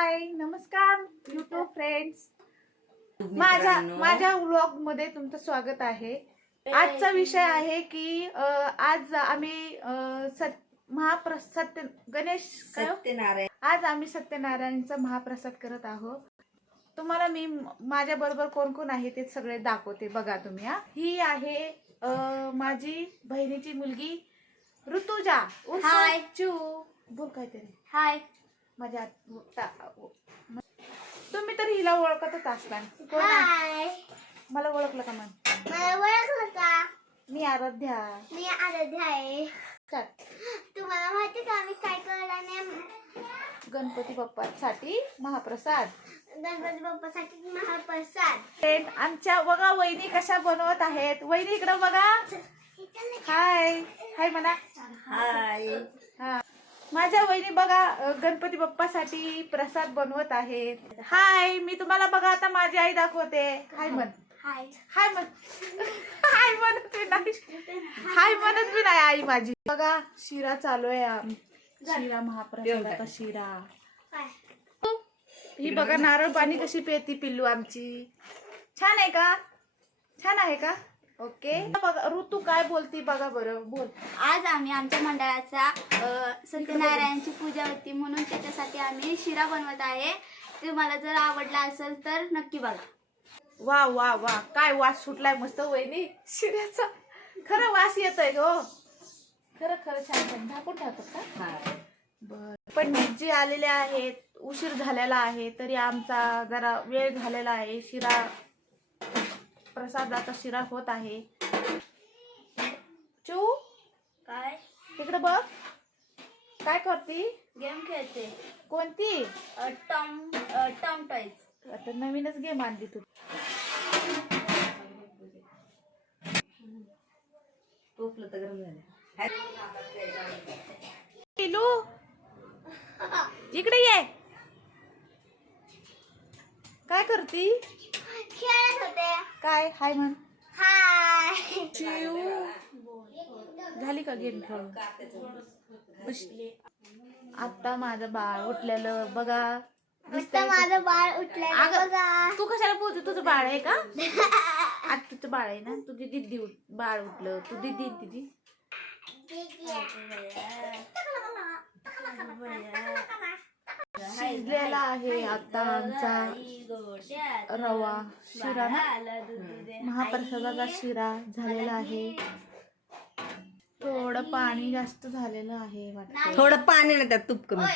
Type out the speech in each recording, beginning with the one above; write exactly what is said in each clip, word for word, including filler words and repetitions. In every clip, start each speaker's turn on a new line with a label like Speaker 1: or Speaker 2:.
Speaker 1: हाय नमस्कार YouTube friends, माझ्या माझ्या व्लॉग मध्ये तुमचं स्वागत आहे। आजचा विषय आहे की आज आम्ही महाप्रसाद गणेश सत्यनारायण आज आम्ही सत्यनारायणचा महाप्रसाद करत आहोत। तुम्हाला मी माझ्या बरोबर कोण कोण आहे ते सगळे दाखवते, बघा तुम्ही। हा ही आहे माझी बहिणीची मुलगी ऋतुजा। हाय चू बोल काहीतरी। हाय माझ्या तुम्ही तर हिला ओळखतच असता। हाय मला ओळखलं का? मग
Speaker 2: मला ओळखलं का?
Speaker 1: मी आराध्या
Speaker 2: मी आराध्या आहे।
Speaker 1: चल
Speaker 2: तुम्हाला माहिती का मी काय करणार?
Speaker 1: गणपती बाप्पासाठी महाप्रसाद
Speaker 2: गणपती बाप्पासाठी महाप्रसाद।
Speaker 1: फ्रेंड आमच्या बघा वहिनी कशा बनवत आहेत। वहिनी इकडे बघा। हाय हाय म्हणा।
Speaker 2: हाय
Speaker 1: हा माझ्या वहिनी बघा गणपती बाप्पासाठी प्रसाद बनवत आहेत। हाय मी तुम्हाला बघा आता माझी आई दाखवते। हाय म्हण।
Speaker 2: हाय
Speaker 1: हाय म्हण। हाय म्हणत नाही, हाय म्हणत बी नाही आई माझी। बघा शिरा चालू आहे, शिरा महाप्रसादाचा शिरा। ही बघा नारळ पाणी कशी पेती पिल्लू आमची। छान आहे का? छान आहे का? ओके बघा ऋतू काय बोलती बघा बरं, बोल।
Speaker 2: आज आम्ही आमच्या मंडळाचा सत्यनारायणची पूजा होती म्हणून त्याच्यासाठी आम्ही शिरा बनवत आहे। तुम्हाला जर आवडला असेल तर नक्की बघा।
Speaker 1: वा वा वा काय वास सुटलाय मस्त वहिनी शिऱ्याचा। खरं वास येतोय गो, खरं खरं छान छान। झाकून टाकत का? बर पंडित जी आलेले आहेत, उशीर झालेला आहे तरी आमचा जरा वेळ झालेला आहे। शिरा प्रसादाचा शिरा होत आहे। चू
Speaker 2: काय
Speaker 1: इकडे बघ, काय करती?
Speaker 2: गेम खेळते।
Speaker 1: कोणती?
Speaker 2: Tom Tom toys.
Speaker 1: आता नवीनच गेम आणली तू।
Speaker 3: टोपलं तर गरम झालं।
Speaker 1: पिलू इकडे ये। काय करती?
Speaker 2: खेळत होते।
Speaker 1: काय हाय म्हण।
Speaker 2: हाय
Speaker 1: झाली का गेम खेळून? आता माझं बाळ उठलेलं बघा।
Speaker 2: आता माझं बाळ उठलं बघा।
Speaker 1: तू कशाला बोलते? तुझं बाळ आहे का? आज तुझं बाळ आहे ना? तुझी दिदी बाळ उठलं, तू दिदी दिदी शिजलेला आहे आता आमचा रवा शिरा ना, महाप्रसादाचा शिरा झालेला आहे। थोडं पाणी जास्त झालेलं आहे वाटतं।
Speaker 3: थोडं पाणी ना त्यात तूप कमी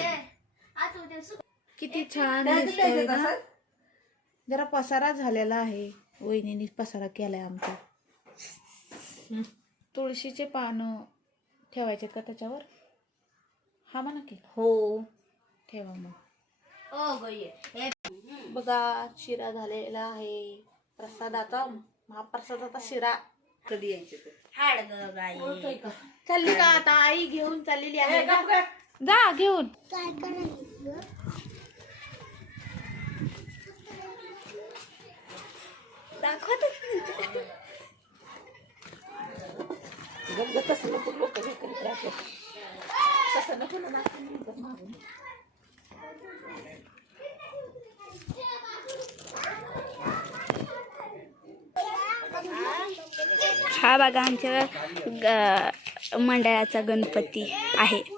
Speaker 1: किती छान दिसतंय ना? जरा पसारा झालेला आहे, वहिनीने पसारा केलाय आमचा। तुळशीचे पानं ठेवायचे का त्याच्यावर? हा म्हणा की
Speaker 3: हो
Speaker 1: ठेवा मग। बघा शिरा झालेला आहे प्रसादाचा, महाप्रसादाचा शिरा।
Speaker 3: कधी यायचे ते
Speaker 1: चालली का आता? आई घेऊन चाललेली आहे, जा घेऊन।
Speaker 2: काय करायचं?
Speaker 1: दाखवतच तसं नको लोक तसं नको ना।
Speaker 2: हा बघा आमच्या मंडळाचा गणपती आहे।